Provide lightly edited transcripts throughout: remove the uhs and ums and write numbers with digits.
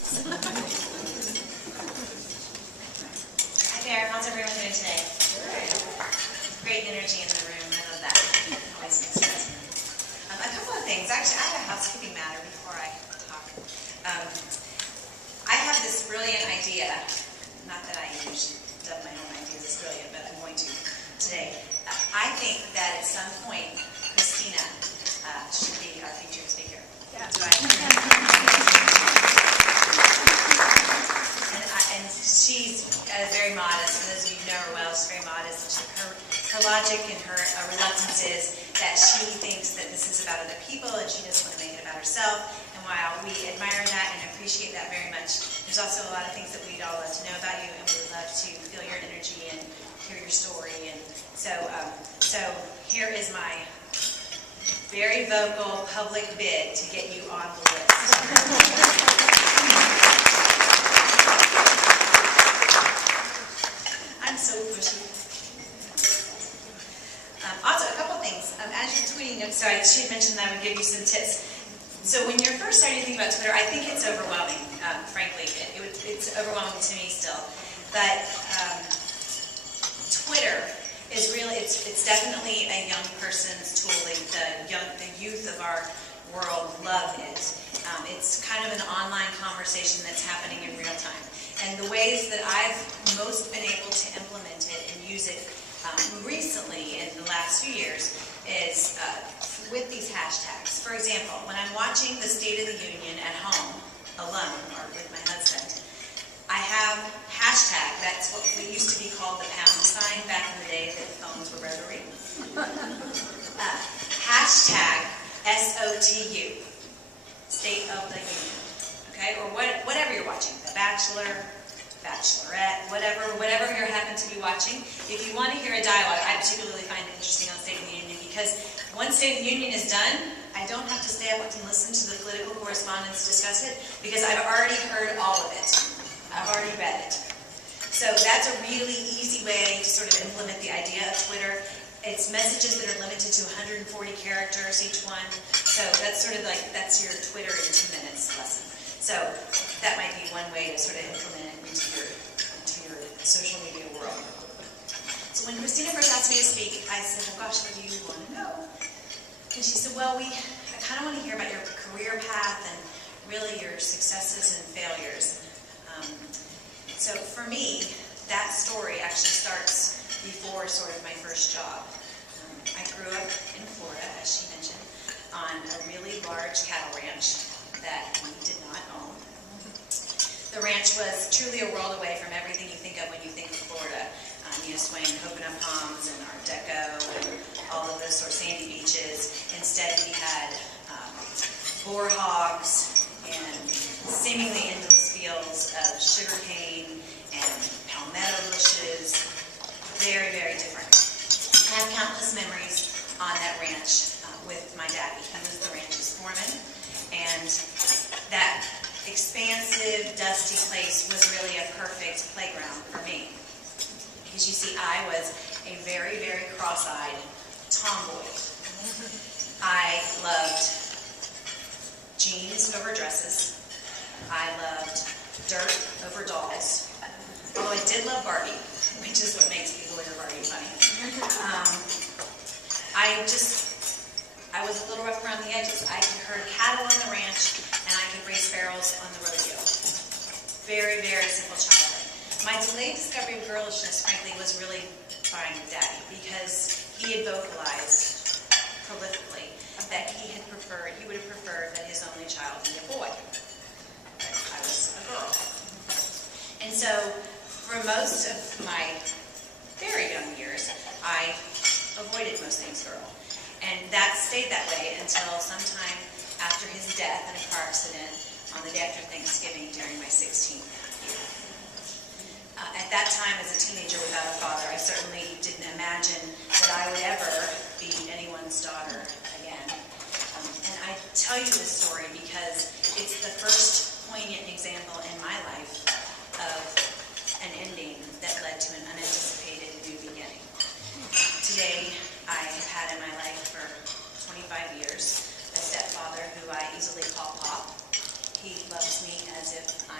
Hi there, how's everyone doing today? Great energy in the room, I love that. Always makes me happy. A couple of things. Actually, I have a housekeeping matter before I talk. I have this brilliant idea. Not that I usually dub my own ideas as brilliant, but I'm going to today. I think that at some point, Christina should be our featured speaker. Yeah. And she's very modest. For those of you who know her well, she's very modest. Her logic and her reluctance is that she thinks that this is about other people and she doesn't want to make it about herself. And while we admire that and appreciate that very much, there's also a lot of things that we'd all love to know about you, and we would love to feel your energy and hear your story. And so here is my very vocal public bid to get you on the list. I'm so pushy. Also, a couple things. As you're tweeting, sorry, she had mentioned that I would give you some tips. So when you're first starting to think about Twitter, I think it's overwhelming, frankly. It's overwhelming to me still. But Twitter is really, it's definitely a young person's tool. The youth of our world love it. It's kind of an online conversation that's happening in real time. And the ways that I've most been able to implement it and use it recently in the last few years is with these hashtags. For example, when I'm watching the State of the Union at home, alone, or with my husband, I have hashtag, that's what we used to be called the pound sign back in the day that phones were rotary. Hashtag SOTU, State of the Union. Okay, or whatever you're watching, The Bachelor, Bachelorette, whatever you happen to be watching. If you want to hear a dialogue, I particularly find it interesting on State of the Union because once State of the Union is done, I don't have to stay up and listen to the political correspondents discuss it because I've already heard all of it. I've already read it. So that's a really easy way to sort of implement the idea of Twitter. It's messages that are limited to 140 characters each one. So that's sort of like, that's your Twitter in 2 minutes lesson. So that might be one way to sort of implement it into your social media world. So when Christina first asked me to speak, I said, well, gosh, what do you want to know? And she said, well, I kind of want to hear about your career path and really your successes and failures. So for me, that story actually starts before sort of my first job. I grew up in Florida, as she mentioned, on a really large cattle ranch that we did not own. The ranch was truly a world away from everything you think of when you think of Florida. Swaying coconut palms and Art Deco and all of those sort of sandy beaches. Instead, we had boar hogs and seemingly endless fields of sugarcane and palmetto bushes. Very, very different. I have countless memories on that ranch with my daddy. He was the ranch's foreman, and that expansive, dusty place was really a perfect playground for me. Because you see, I was a very, very cross-eyed tomboy. I loved jeans over dresses. I loved dirt over dolls. Although I did love Barbie, which is what makes people look at Barbie funny. I was a little rough around the edges. I could herd cattle on the ranch, and I could race barrels on the rodeo. Very, very simple childhood. My delayed discovery of girlishness, frankly, was really fine with Daddy because he had vocalized prolifically that he would have preferred that his only child be a boy. But I was a girl. And so, for most of my very young years, I avoided most things girl. And that stayed that way until sometime after his death in a car accident on the day after Thanksgiving during my 16th year. At that time, as a teenager without a father, I certainly didn't imagine that I would ever be anyone's daughter again. And I tell you this story because it's the first poignant example in my life of an ending that led to an unanticipated new beginning. Today, I have had in my life for 25 years a stepfather who I easily call Pop. He loves me as if I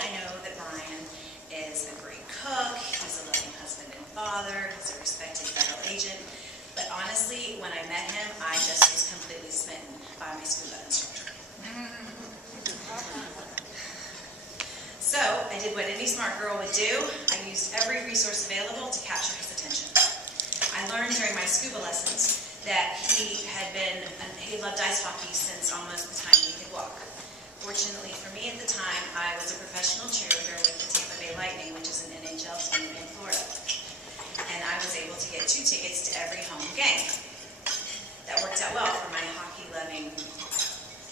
I know that Brian is a great cook, he's a loving husband and father, he's a respected federal agent, but honestly, when I met him, I just was completely smitten by my scuba instructor. So, I did what any smart girl would do. I used every resource available to capture his attention. I learned during my scuba lessons that he loved ice hockey since almost the time he could walk. Fortunately for me at the time, I was a professional cheerleader with the Tampa Bay Lightning, which is an NHL team in Florida. And I was able to get 2 tickets to every home game. That worked out well for my hockey-loving,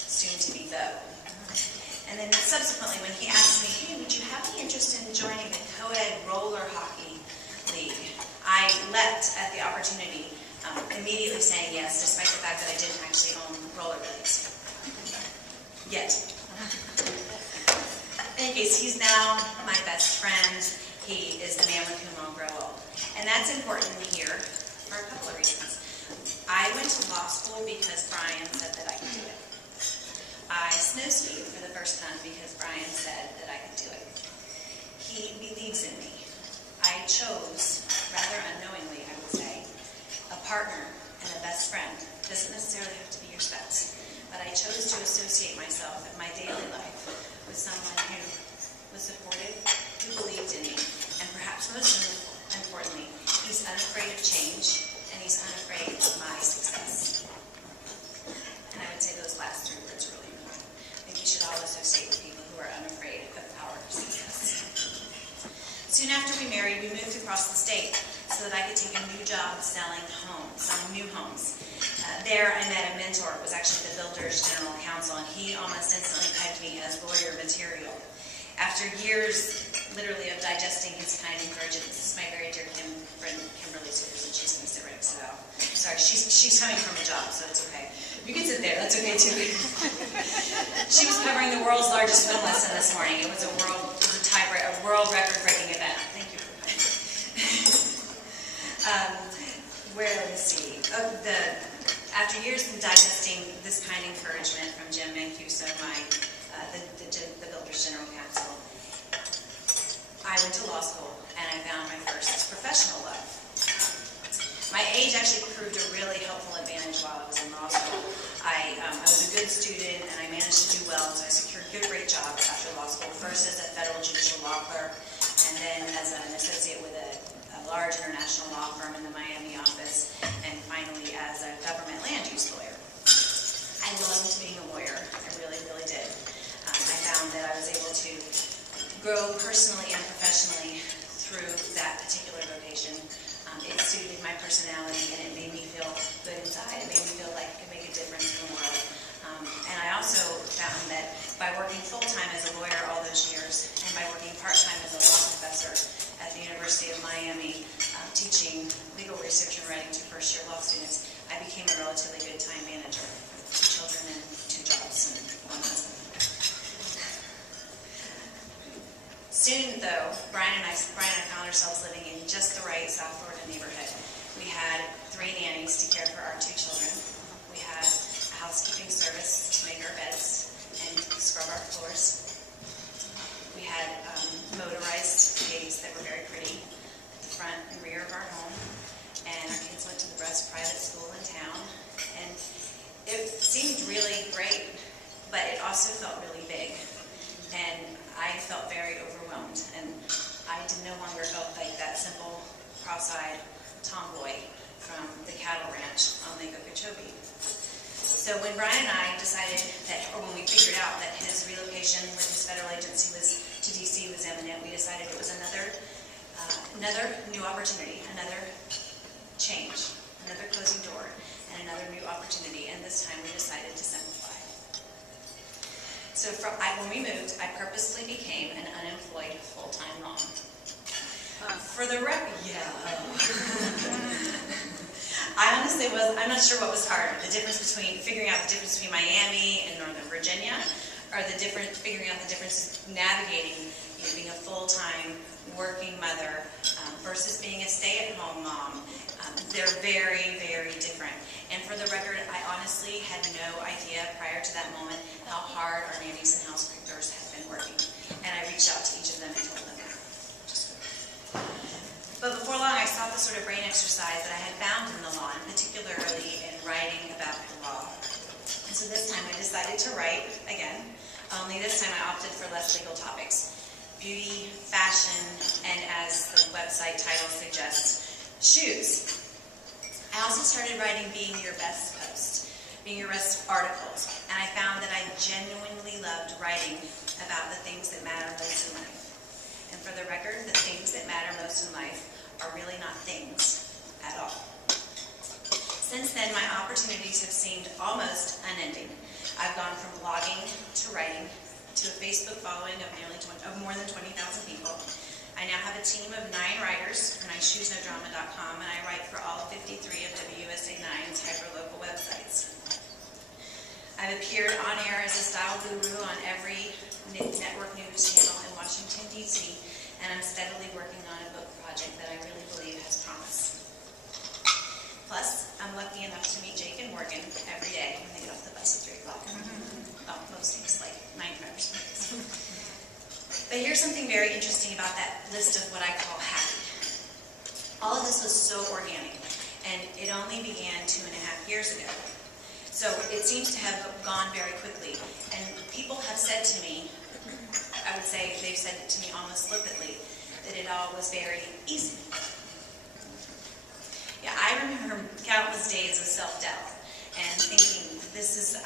soon-to-be beau. And then subsequently, when he asked me, hey, would you have any interest in joining the co-ed roller hockey league? I leapt at the opportunity, immediately saying yes, despite the fact that I didn't actually own rollerblades. Yet. In any case, he's now my best friend. He is the man with whom I'll grow old. And that's important here for a couple of reasons. I went to law school because Brian said that I could do it. I snowskied for the first time because Brian said that I could do it. He believes in me. I chose, rather unknowingly I would say, a partner and a best friend. It doesn't necessarily have to be your spouse. But I chose to associate myself in my daily life with someone who was supportive, who believed in me, and perhaps most importantly, he's unafraid of change, and he's unafraid of my success. And I would say those last 3 words really important. I think we should all associate with people who are unafraid of our success. Soon after we married, we moved across the state so that I could take a new job selling new homes. There I met a mentor. It was actually the builder's general counsel, and he almost instantly pegged me as lawyer material. After years, literally, of digesting his kind encouragement, this is my very dear friend Kimberly Sears, and she's going to sit right next to that. Sorry, she's coming from a job, so it's okay. You can sit there, that's okay too. She was covering the world's largest swim lesson this morning. It was a world record-breaking event. Thank you for that. Let me see. After years of digesting this kind encouragement from Jim Mancuso, the builder's general counsel, I went to law school and I found my first professional love. My age actually proved a really helpful advantage while I was in law school. I was a good student and I managed to do well, so I secured good, great jobs after law school, first as a federal judicial law clerk, and then as an associate with a large international law firm in the Miami office, and finally as a government land use lawyer. I loved being a lawyer. I really, really did. I found that I was able to grow personally and professionally through that particular vocation. It suited my personality, and it made me feel good inside. It made me feel like I could make a difference in the world. And I also found that by working full-time as a lawyer all those years, and by working part-time as a law professor at the University of Miami, teaching legal research and writing to first-year law students, I became a relatively good time manager with 2 children and 2 jobs and 1 husband. Soon, though, Brian and I found ourselves living in just the right South Florida neighborhood. We had 3 nannies to care for our 2 children. We had a housekeeping service to make our beds and scrub our floors. We had motorized gates that were very pretty at the front and rear of our home. And our kids went to the best private school in town. And it seemed really great, but it also felt really big. And I felt very overwhelmed, and I no longer felt like that simple, cross-eyed tomboy from the cattle ranch on Lake Okeechobee. So when Brian and I decided when we figured out that his relocation with his federal agency to DC was imminent, we decided it was another new opportunity, another change, another closing door, and another new opportunity, and this time we decided to simplify. So when we moved, I purposely became an unemployed full-time mom. For the record, yeah. I honestly I'm not sure what was harder, figuring out the difference between Miami and Northern Virginia, or figuring out the difference navigating being a full-time working mother versus being a stay-at-home mom. They're very, very different. And for the record, I honestly had no idea prior to that moment how hard our nannies and housekeepers have been working. And I reached out to each of them and told them that. But before long, I stopped the sort of brain exercise that I had found in the law, and particularly in writing about the law. And so this time I decided to write again, only this time I opted for less legal topics. Beauty, fashion, and as the website title suggests, shoes. I also started writing being your best post, being your best articles, and I found that I genuinely loved writing about the things that matter most in life. And for the record, the things that matter most in life are really not things at all. Since then, my opportunities have seemed almost unending. I've gone from blogging to writing to a Facebook following of more than 20,000 people. I now have a team of 9 writers on iChooseNoDrama.com, and I write for all 53 of WUSA 9's hyperlocal websites. I've appeared on air as a style guru on every network news channel in Washington, D.C., and I'm steadily working on a book project that I really believe has promise. Plus, I'm lucky enough to meet Jake and Morgan every day when they get off the bus at 3 o'clock. Well, most days, like 9 hours. But here's something very interesting about that list of what I call happy. All of this was so organic, and it only began 2.5 years ago. So it seems to have gone very quickly, and people have said to me, I would say they've said it to me almost flippantly, that it all was very easy. Yeah, I remember countless days of self-doubt and thinking,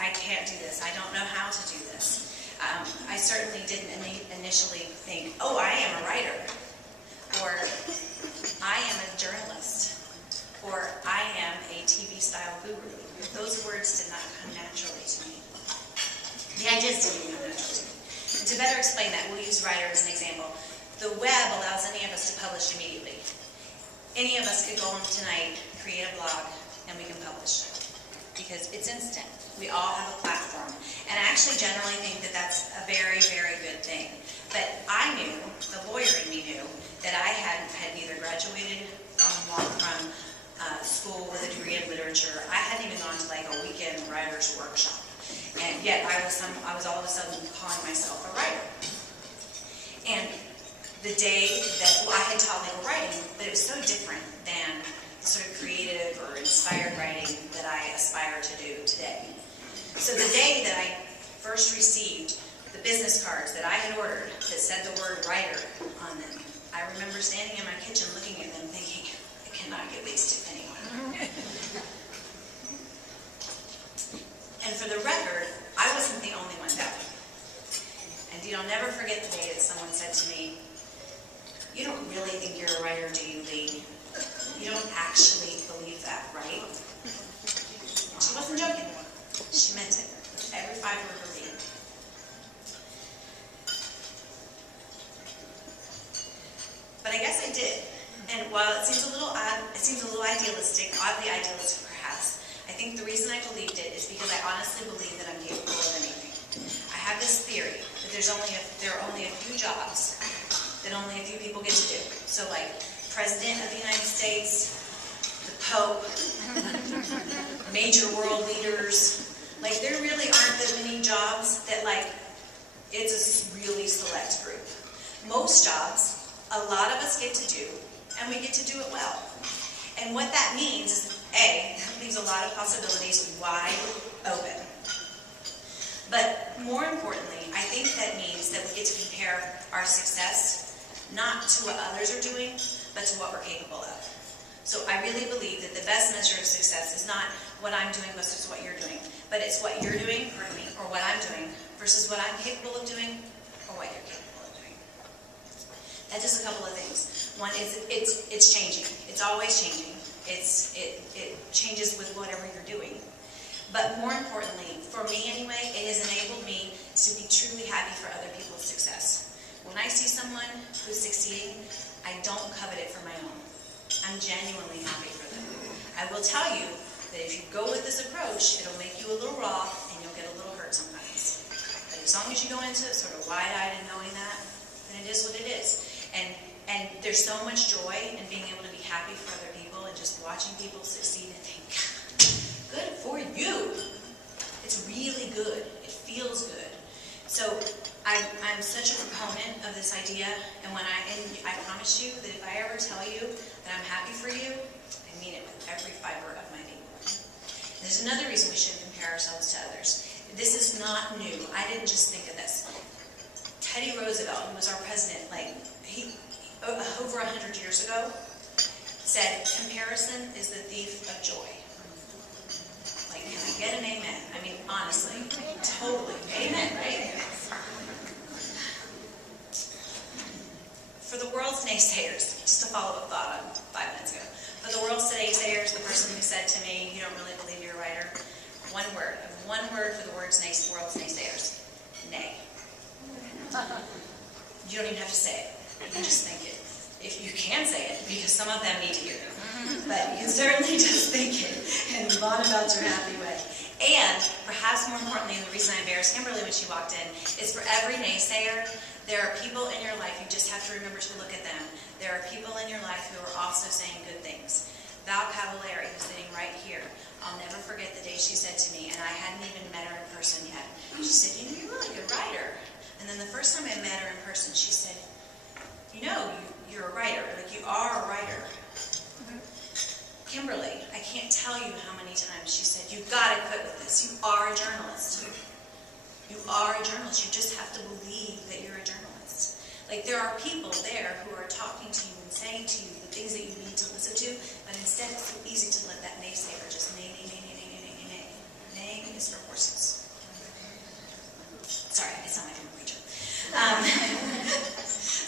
I can't do this, I don't know how to do this. I certainly didn't initially think, oh, I am a writer, or I am a journalist, or I am a TV-style guru. Those words did not come naturally to me. The ideas didn't come naturally to me. And to better explain that, we'll use writer as an example. The web allows any of us to publish immediately. Any of us could go home tonight, create a blog, and we can publish. Because it's instant. We all have a platform. And I actually generally think that that's a very, very good thing. But I knew, the lawyer in me knew, that I had neither graduated from school with a degree in literature. I hadn't even gone to like a weekend writer's workshop. And yet I was all of a sudden calling myself a writer. And the day that, I had taught legal writing, but it was so different than the sort of creative or inspired writing that I aspire to do today. So the day that I first received the business cards that I had ordered that said the word writer on them, I remember standing in my kitchen looking at them thinking, I cannot give these to anyone. And for the record, I wasn't the only one doubting. And I'll never forget the day that someone said to me, you don't really think you're a writer, do you, Leigh? You don't actually believe that, right? She wasn't joking. She meant it. Every fiber of her being. But I guess I did. And while it seems a little odd, it seems a little idealistic, oddly idealistic perhaps, I think the reason I believed it is because I honestly believe that I'm capable of anything. I have this theory that there are only a few jobs that only a few people get to do. So like President of the United States, the Pope, major world leaders. Like there really aren't that many jobs that it's a really select group. Most jobs, a lot of us get to do, and we get to do it well. And what that means is, A, that leaves a lot of possibilities wide open. But more importantly, I think that means that we get to compare our success not to what others are doing, but to what we're capable of. So I really believe that the best measure of success is not what I'm doing versus what you're doing, but it's what you're doing, or what I'm doing, versus what I'm capable of doing, or what you're capable of doing. That's just a couple of things. One is it's changing. It's always changing. It changes with whatever you're doing. But more importantly, for me anyway, it has enabled me to be truly happy for other people's success. When I see someone who's succeeding, I don't covet it for my own. I'm genuinely happy for them. I will tell you that if you go with this approach, it'll make you a little raw and you'll get a little hurt sometimes. But as long as you go into it sort of wide-eyed and knowing that, then it is what it is. And there's so much joy in being able to be happy for other people and just watching people succeed and think, good for you. It's really good. It feels good. So I'm such a proponent of this idea, and I promise you that if I ever tell you that I'm happy for you, I mean it with every fiber of my being. There's another reason we shouldn't compare ourselves to others. This is not new. I didn't just think of this. Teddy Roosevelt, who was our president, over 100 years ago, said, comparison is the thief of joy. Like, can I get an amen? I mean, honestly, totally. Amen, right? For the world's naysayers, just to follow a thought on 5 minutes ago. For the world's naysayers, the person who said to me, you don't really believe you're a writer, one word for the world's naysayers. Nay. You don't even have to say it. You can just think it. If you can say it, because some of them need to hear it. But you can certainly just think it and move on about your happy way. And perhaps more importantly, and the reason I embarrassed Kimberly when she walked in, is for every naysayer, there are people in your life, you just have to remember to look at them. There are people in your life who are also saying good things. Val Cavallari, who's sitting right here, I'll never forget the day she said to me, and I hadn't even met her in person yet. She said, you know, you're a really good writer. And then the first time I met her in person, she said, you know, you're a writer. Like, you are a writer. Kimberly, I can't tell you how many times she said, you've got to quit with this. You are a journalist. You are a journalist. You just have to believe that you're a journalist. Like, there are people there who are talking to you and saying to you the things that you need to listen to, but instead it's so easy to let that naysayer just nay, nay, nay, nay, nay, nay, nay, nay. Naying is for horses. Sorry, I sound like I'm a preacher.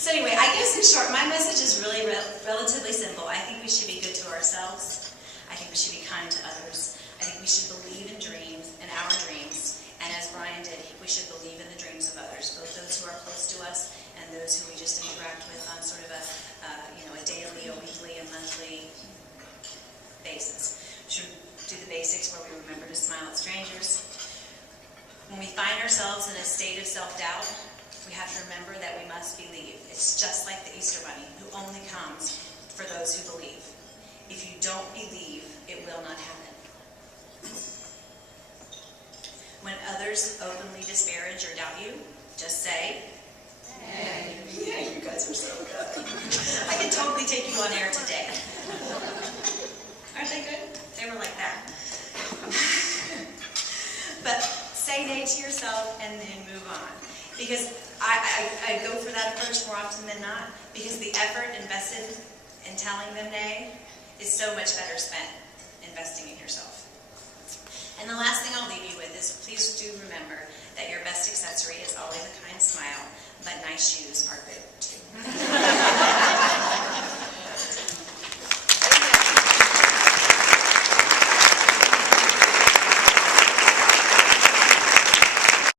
So anyway, I guess in short, my message is really relatively simple. I think we should be good to ourselves. I think we should be kind to others. I think we should believe in dreams, in our dreams. And as Brian did, we should believe in the dreams of others, both those who are close to us and those who we just interact with on sort of a daily, a weekly, a monthly basis. We should do the basics where we remember to smile at strangers. When we find ourselves in a state of self-doubt, we have to remember that we must believe. It's just like the Easter Bunny, who only comes for those who believe. If you don't believe, it will not happen. When others openly disparage or doubt you, just say, hey, yeah, you guys are so good. I can totally take you on air today. Aren't they good? They were like that. But say nay to yourself and then move on. Because I go for that approach more often than not, because the effort invested in telling them nay is so much better spent investing in yourself. And the last thing I'll leave you with is, please do remember that your best accessory is always a kind smile, but nice shoes.